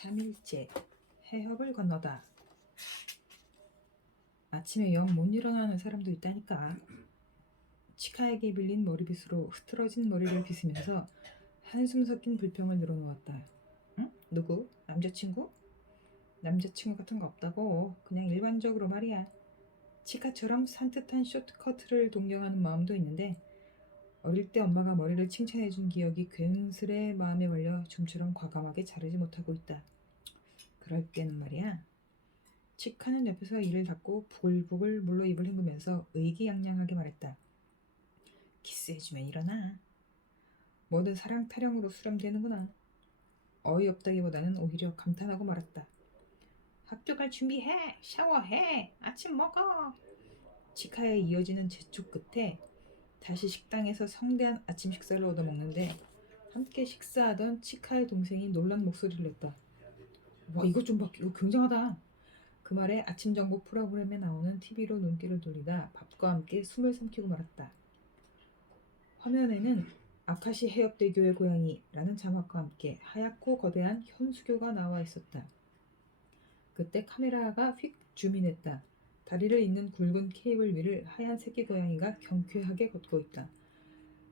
3일째 해협을 건너다. 아침에 영 못 일어나는 사람도 있다니까. 치카에게 빌린 머리빗으로 흐트러진 머리를 빗으면서 한숨 섞인 불평을 늘어놓았다. 응? 누구? 남자친구? 남자친구 같은 거 없다고. 그냥 일반적으로 말이야. 치카처럼 산뜻한 쇼트커트를 동경하는 마음도 있는데 어릴 때 엄마가 머리를 칭찬해준 기억이 괜스레 마음에 걸려 좀처럼 과감하게 자르지 못하고 있다. 그럴 때는 말이야. 치카는 옆에서 이를 닫고 부글부글 물로 입을 헹구면서 의기양양하게 말했다. 키스해주면 일어나. 뭐든 사랑 타령으로 수렴되는구나. 어이없다기보다는 오히려 감탄하고 말았다. 학교 갈 준비해. 샤워해. 아침 먹어. 치카에 이어지는 재촉 끝에 다시 식당에서 성대한 아침 식사를 얻어먹는데 함께 식사하던 치카의 동생이 놀란 목소리를 냈다. 와, 이거 좀 봐. 이거 굉장하다. 그 말에 아침 정보 프로그램에 나오는 TV로 눈길을 돌리다 밥과 함께 숨을 삼키고 말았다. 화면에는 아카시 해협대교의 고양이라는 자막과 함께 하얗고 거대한 현수교가 나와 있었다. 그때 카메라가 휙 줌인했다. 다리를 잇는 굵은 케이블 위를 하얀 새끼 고양이가 경쾌하게 걷고 있다.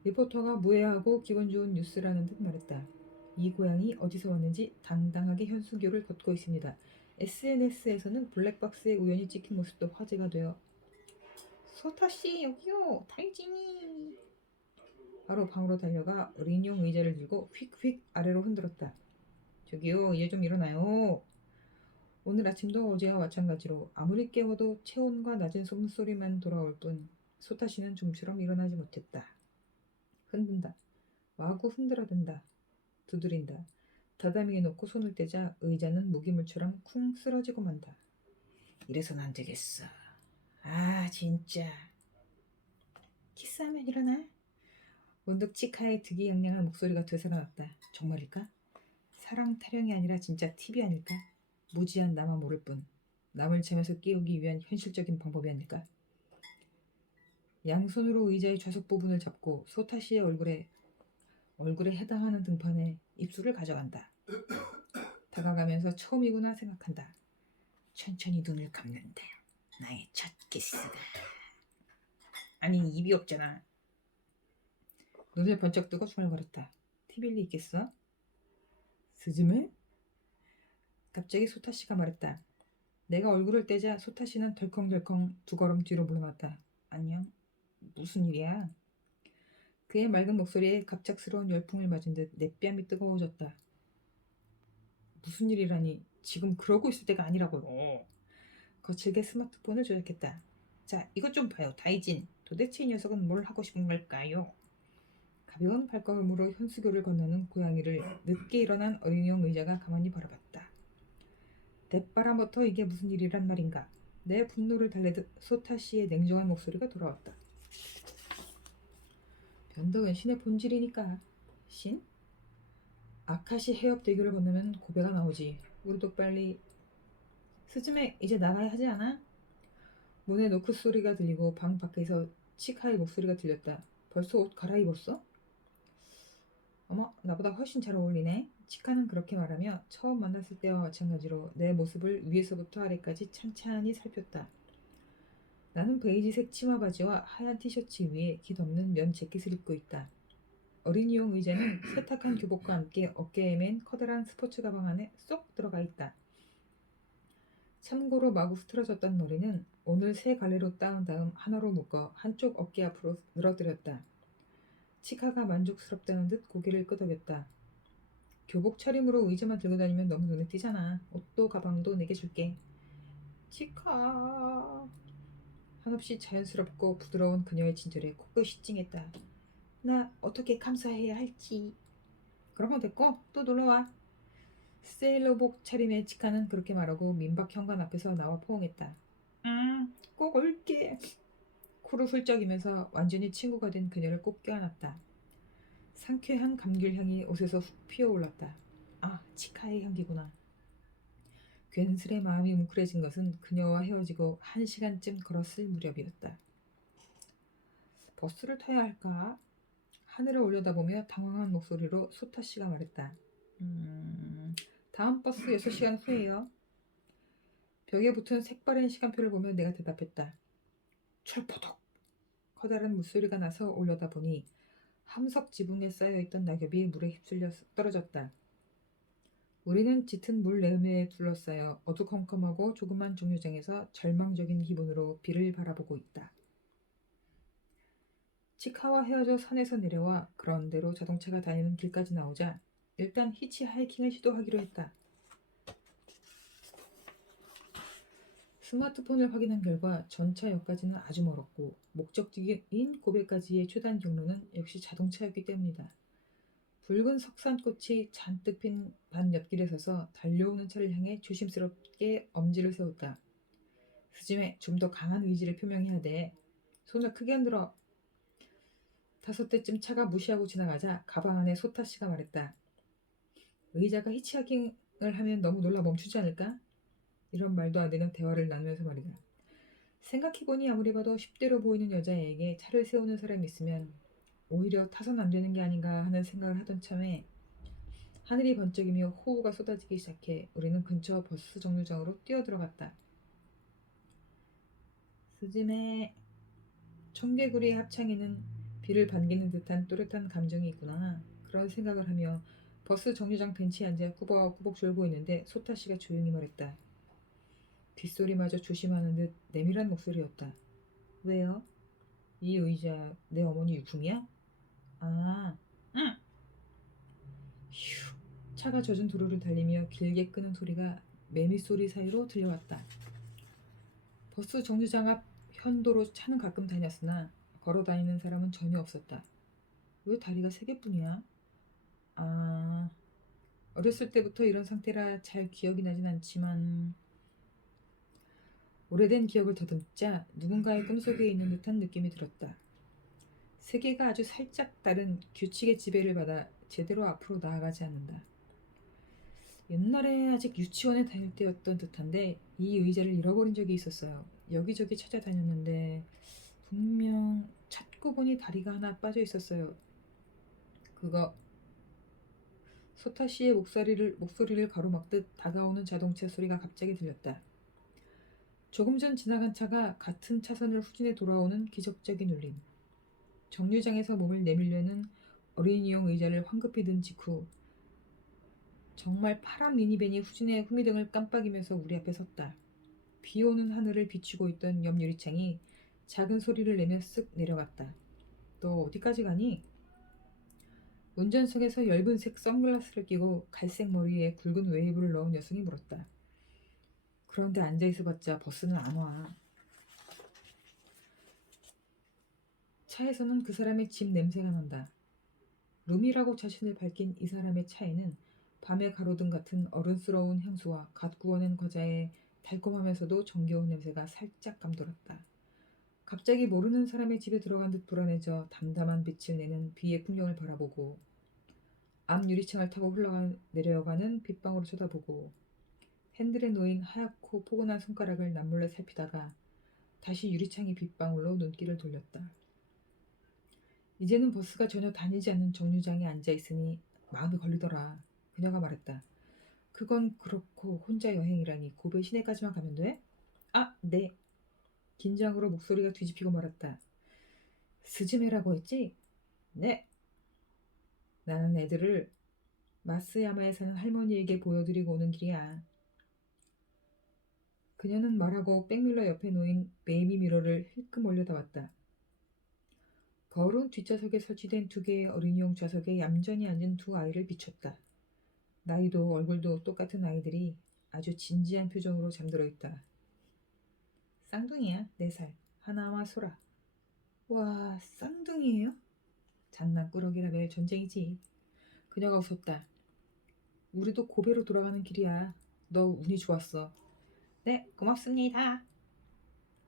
리포터가 무해하고 기분 좋은 뉴스라는 듯 말했다. 이 고양이 어디서 왔는지 당당하게 현수교를 걷고 있습니다. SNS에서는 블랙박스에 우연히 찍힌 모습도 화제가 되어 소타씨 여기요 타이진이 바로 방으로 달려가 어린이용 의자를 들고 휙휙 아래로 흔들었다. 저기요 이제 좀 일어나요. 오늘 아침도 어제와 마찬가지로 아무리 깨워도 체온과 낮은 숨소리만 돌아올 뿐 소타씨는 좀처럼 일어나지 못했다. 흔든다. 마구 흔들어댄다. 두드린다. 다다미에 놓고 손을 떼자 의자는 무기물처럼 쿵 쓰러지고 만다. 이래선 안 되겠어. 아 진짜. 키스하면 일어나? 문득 치카의 득이양양한 목소리가 되살아났다. 정말일까? 사랑 타령이 아니라 진짜 팁이 아닐까? 무지한 나만 모를 뿐 남을 재면서 깨우기 위한 현실적인 방법이 아닐까? 양손으로 의자의 좌석 부분을 잡고 소타시의 얼굴에 해당하는 등판에 입술을 가져간다. 다가가면서 처음이구나 생각한다. 천천히 눈을 감는다. 나의 첫 키스가. 아니 입이 없잖아. 눈을 번쩍 뜨고 중얼거렸다. 티빌리 있겠어? 스즈메? 갑자기 소타씨가 말했다. 내가 얼굴을 떼자 소타씨는 덜컹덜컹 두 걸음 뒤로 물러났다. 안녕? 무슨 일이야? 그의 맑은 목소리에 갑작스러운 열풍을 맞은 듯 내 뺨이 뜨거워졌다. 무슨 일이라니 지금 그러고 있을 때가 아니라고요. 거칠게 스마트폰을 조작했다. 자, 이것 좀 봐요. 다이진. 도대체 이 녀석은 뭘 하고 싶은 걸까요? 가벼운 발걸음으로 현수교를 건너는 고양이를 늦게 일어난 어린이용 의자가 가만히 바라봤다. 대바람부터 이게 무슨 일이란 말인가. 내 분노를 달래듯 소타씨의 냉정한 목소리가 돌아왔다. 변덕은 신의 본질이니까. 신? 아카시 해협대교를 건너면 고배가 나오지. 우리도 빨리. 스즈메 이제 나가야 하지 않아? 문에 노크 소리가 들리고 방 밖에서 치카의 목소리가 들렸다. 벌써 옷 갈아입었어? 어머, 나보다 훨씬 잘 어울리네. 치카는 그렇게 말하며 처음 만났을 때와 마찬가지로 내 모습을 위에서부터 아래까지 찬찬히 살폈다. 나는 베이지색 치마 바지와 하얀 티셔츠 위에 기 덮는 면 재킷을 입고 있다. 어린이용 의자는 세탁한 교복과 함께 어깨에 맨 커다란 스포츠 가방 안에 쏙 들어가 있다. 참고로 마구 흐트러졌던 머리는 오늘 세 갈래로 따은 다음 하나로 묶어 한쪽 어깨 앞으로 늘어뜨렸다. 치카가 만족스럽다는 듯 고개를 끄덕였다. 교복 차림으로 의자만 들고 다니면 너무 눈에 띄잖아. 옷도 가방도 내게 줄게. 치카. 한없이 자연스럽고 부드러운 그녀의 친절에 코끝이 찡했다. 나 어떻게 감사해야 할지. 그러면 됐고 또 놀러와. 세일러복 차림의 치카는 그렇게 말하고 민박 현관 앞에서 나와 포옹했다. 꼭 올게. 코를 훌쩍이면서 완전히 친구가 된 그녀를 꼭 껴안았다. 상쾌한 감귤향이 옷에서 훅 피어올랐다. 아, 치카의 향기구나. 괜스레 마음이 뭉클해진 것은 그녀와 헤어지고 1시간쯤 걸었을 무렵이었다. 버스를 타야 할까? 하늘을 올려다보며 당황한 목소리로 소타씨가 말했다. 다음 버스 6시간 후에요. 벽에 붙은 색바랜 시간표를 보며 내가 대답했다. 철포덕! 커다란 물소리가 나서 올려다보니 함석 지붕에 쌓여있던 낙엽이 물에 휩쓸려 떨어졌다. 우리는 짙은 물 내음에 둘러싸여 어두컴컴하고 조그만 정류장에서 절망적인 기분으로 비를 바라보고 있다. 치카와 헤어져 산에서 내려와 그런대로 자동차가 다니는 길까지 나오자 일단 히치하이킹을 시도하기로 했다. 스마트폰을 확인한 결과 전차역까지는 아주 멀었고 목적지인 고베까지의 최단 경로는 역시 자동차였기 때문이다. 붉은 석산꽃이 잔뜩 핀 반 옆길에 서서 달려오는 차를 향해 조심스럽게 엄지를 세웠다. 스즈메, 좀 더 강한 의지를 표명해야 돼. 손을 크게 흔들어. 5대쯤 차가 무시하고 지나가자 가방 안에 소타씨가 말했다. 의자가 히치하킹을 하면 너무 놀라 멈추지 않을까? 이런 말도 안 되는 대화를 나누면서 말이다. 생각해보니 아무리 봐도 10대로 보이는 여자에게 차를 세우는 사람이 있으면 오히려 타선 안 되는 게 아닌가 하는 생각을 하던 참에 하늘이 번쩍이며 호우가 쏟아지기 시작해 우리는 근처 버스 정류장으로 뛰어들어갔다. 스즈메, 청개구리의 합창에는 비를 반기는 듯한 또렷한 감정이 있구나. 그런 생각을 하며 버스 정류장 벤치에 앉아 꾸벅꾸벅 졸고 있는데 소타씨가 조용히 말했다. 뒷소리마저 조심하는 듯 내밀한 목소리였다. 왜요? 이 의자 내 어머니 유품이야? 아, 응. 휴, 차가 젖은 도로를 달리며 길게 끄는 소리가 매미소리 사이로 들려왔다. 버스 정류장 앞 현도로 차는 가끔 다녔으나 걸어 다니는 사람은 전혀 없었다. 왜 다리가 3개뿐이야? 아, 어렸을 때부터 이런 상태라 잘 기억이 나진 않지만 오래된 기억을 더듬자 누군가의 꿈속에 있는 듯한 느낌이 들었다. 세계가 아주 살짝 다른 규칙의 지배를 받아 제대로 앞으로 나아가지 않는다. 옛날에 아직 유치원에 다닐 때였던 듯한데 이 의자를 잃어버린 적이 있었어요. 여기저기 찾아다녔는데 분명 찾고 보니 다리가 하나 빠져 있었어요. 그거 소타씨의 목소리를 가로막듯 다가오는 자동차 소리가 갑자기 들렸다. 조금 전 지나간 차가 같은 차선을 후진해 돌아오는 기적적인 울림. 정류장에서 몸을 내밀려는 어린이용 의자를 황급히 든 직후 정말 파란 미니밴이 후진해 후미등을 깜빡이면서 우리 앞에 섰다. 비오는 하늘을 비추고 있던 옆 유리창이 작은 소리를 내며 쓱 내려갔다. 너 어디까지 가니? 운전석에서 엷은색 선글라스를 끼고 갈색 머리에 굵은 웨이브를 넣은 여성이 물었다. 그런데 앉아있어봤자 버스는 안 와. 차에서는 그 사람의 집 냄새가 난다. 룸이라고 자신을 밝힌 이 사람의 차에는 밤의 가로등 같은 어른스러운 향수와 갓 구워낸 과자의 달콤하면서도 정겨운 냄새가 살짝 감돌았다. 갑자기 모르는 사람의 집에 들어간 듯 불안해져 담담한 빛을 내는 비의 풍경을 바라보고 앞 유리창을 타고 내려가는 빗방울을 쳐다보고 핸들에 놓인 하얗고 포근한 손가락을 남몰래 살피다가 다시 유리창의 빗방울로 눈길을 돌렸다. 이제는 버스가 전혀 다니지 않는 정류장에 앉아있으니 마음이 걸리더라. 그녀가 말했다. 그건 그렇고 혼자 여행이라니 고베 시내까지만 가면 돼? 아, 네. 긴장으로 목소리가 뒤집히고 말았다. 스즈메라고 했지? 네. 나는 애들을 마스야마에 사는 할머니에게 보여드리고 오는 길이야. 그녀는 말하고 백밀러 옆에 놓인 베이비 미러를 힐끔 올려다봤다. 거울은 뒷좌석에 설치된 2개의 어린이용 좌석에 얌전히 앉은 2 아이를 비췄다. 나이도 얼굴도 똑같은 아이들이 아주 진지한 표정으로 잠들어 있다. 쌍둥이야, 4살. 하나와 소라. 와, 쌍둥이에요? 장난꾸러기라 매일 전쟁이지. 그녀가 웃었다. 우리도 고베로 돌아가는 길이야. 너 운이 좋았어. 네, 고맙습니다.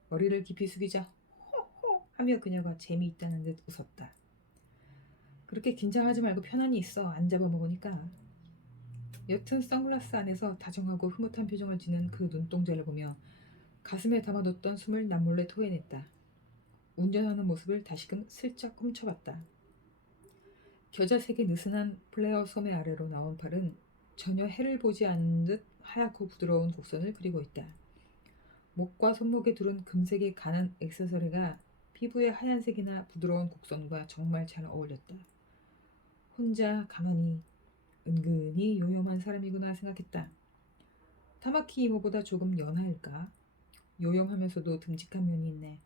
머리를 깊이 숙이자 호호 하며 그녀가 재미있다는 듯 웃었다. 그렇게 긴장하지 말고 편안히 있어. 안 잡아먹으니까. 옅은 선글라스 안에서 다정하고 흐뭇한 표정을 지는 그 눈동자를 보며 가슴에 담아뒀던 숨을 남몰래 토해냈다. 운전하는 모습을 다시금 슬쩍 훔쳐봤다. 겨자색의 느슨한 플레어 소매 아래로 나온 팔은 전혀 해를 보지 않는 듯 하얗고 부드러운 곡선을 그리고 있다. 목과 손목에 두른 금색의 가는 액세서리가 피부의 하얀색이나 부드러운 곡선과 정말 잘 어울렸다. 혼자 가만히 은근히 요염한 사람이구나 생각했다. 타마키 이모보다 조금 연하일까? 요염하면서도 듬직한 면이 있네.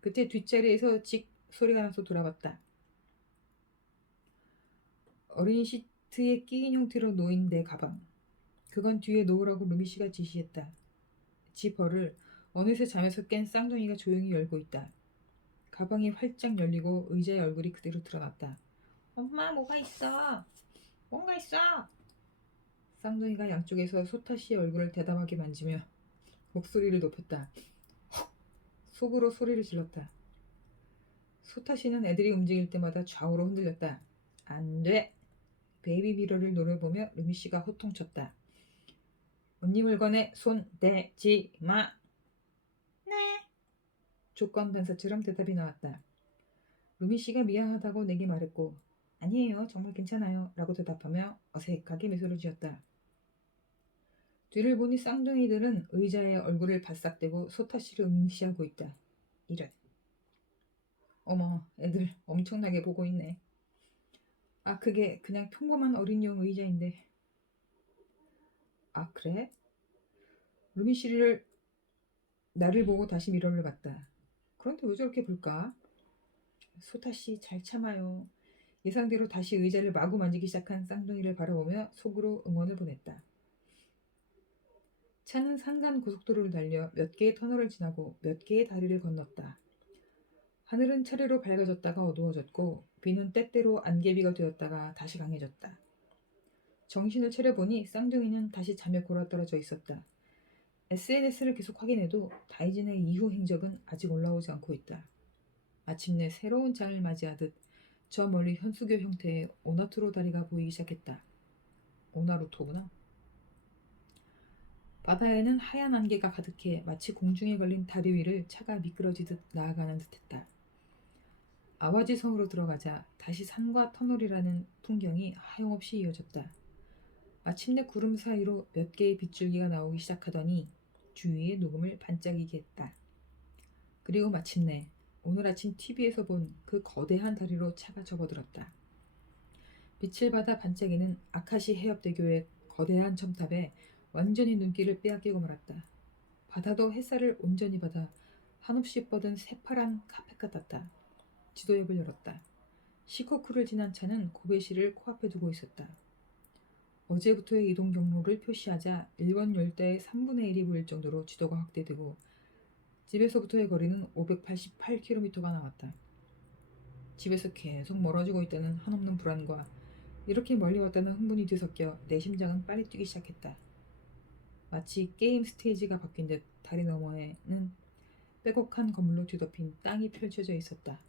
그때 뒷자리에서 찍 소리가 나서 돌아봤다. 어린 시트에 끼인 형태로 놓인 내 가방. 그건 뒤에 놓으라고 루미씨가 지시했다. 지퍼를 어느새 잠에서 깬 쌍둥이가 조용히 열고 있다. 가방이 활짝 열리고 의자의 얼굴이 그대로 드러났다. 엄마, 뭐가 있어? 뭔가 있어? 쌍둥이가 양쪽에서 소타씨의 얼굴을 대담하게 만지며 목소리를 높였다. 헉! 속으로 소리를 질렀다. 소타씨는 애들이 움직일 때마다 좌우로 흔들렸다. 안 돼! 베이비 미러를 노려보며 루미씨가 호통쳤다. 언니 물건에 손 대지 마! 네! 조건 반사처럼 대답이 나왔다. 루미씨가 미안하다고 내게 말했고 아니에요, 정말 괜찮아요 라고 대답하며 어색하게 미소를 지었다. 뒤를 보니 쌍둥이들은 의자에 얼굴을 바싹대고 소타씨를 응시하고 있다. 이런. 어머, 애들 엄청나게 보고 있네. 아, 그게 그냥 평범한 어린이용 의자인데. 아, 그래? 루미씨를 나를 보고 다시 미러를 봤다. 그런데 왜 저렇게 볼까? 소타씨 잘 참아요. 예상대로 다시 의자를 마구 만지기 시작한 쌍둥이를 바라보며 속으로 응원을 보냈다. 차는 산간 고속도로를 달려 몇 개의 터널을 지나고 몇 개의 다리를 건넜다. 하늘은 차례로 밝아졌다가 어두워졌고 비는 때때로 안개비가 되었다가 다시 강해졌다. 정신을 차려보니 쌍둥이는 다시 잠에 골아떨어져 있었다. SNS를 계속 확인해도 다이진의 이후 행적은 아직 올라오지 않고 있다. 마침내 새로운 장을 맞이하듯 저 멀리 현수교 형태의 오나투로 다리가 보이기 시작했다. 오나루토구나. 바다에는 하얀 안개가 가득해 마치 공중에 걸린 다리 위를 차가 미끄러지듯 나아가는 듯했다. 아와지 섬으로 들어가자 다시 산과 터널이라는 풍경이 하염없이 이어졌다. 마침내 구름 사이로 몇 개의 빗줄기가 나오기 시작하더니 주위에 녹음을 반짝이게 했다. 그리고 마침내 오늘 아침 TV에서 본 그 거대한 다리로 차가 접어들었다. 빛을 받아 반짝이는 아카시 해협대교의 거대한 첨탑에 완전히 눈길을 빼앗기고 말았다. 바다도 햇살을 온전히 받아 한없이 뻗은 새파란 카펫 같았다. 지도앱을 열었다. 시코쿠를 지난 차는 고베시를 코앞에 두고 있었다. 어제부터의 이동 경로를 표시하자 일본 열대의 3분의 1이 보일 정도로 지도가 확대되고 집에서부터의 거리는 588km가 나왔다. 집에서 계속 멀어지고 있다는 한없는 불안과 이렇게 멀리 왔다는 흥분이 뒤섞여 내 심장은 빨리 뛰기 시작했다. 마치 게임 스테이지가 바뀐 듯 다리 너머에는 빼곡한 건물로 뒤덮인 땅이 펼쳐져 있었다.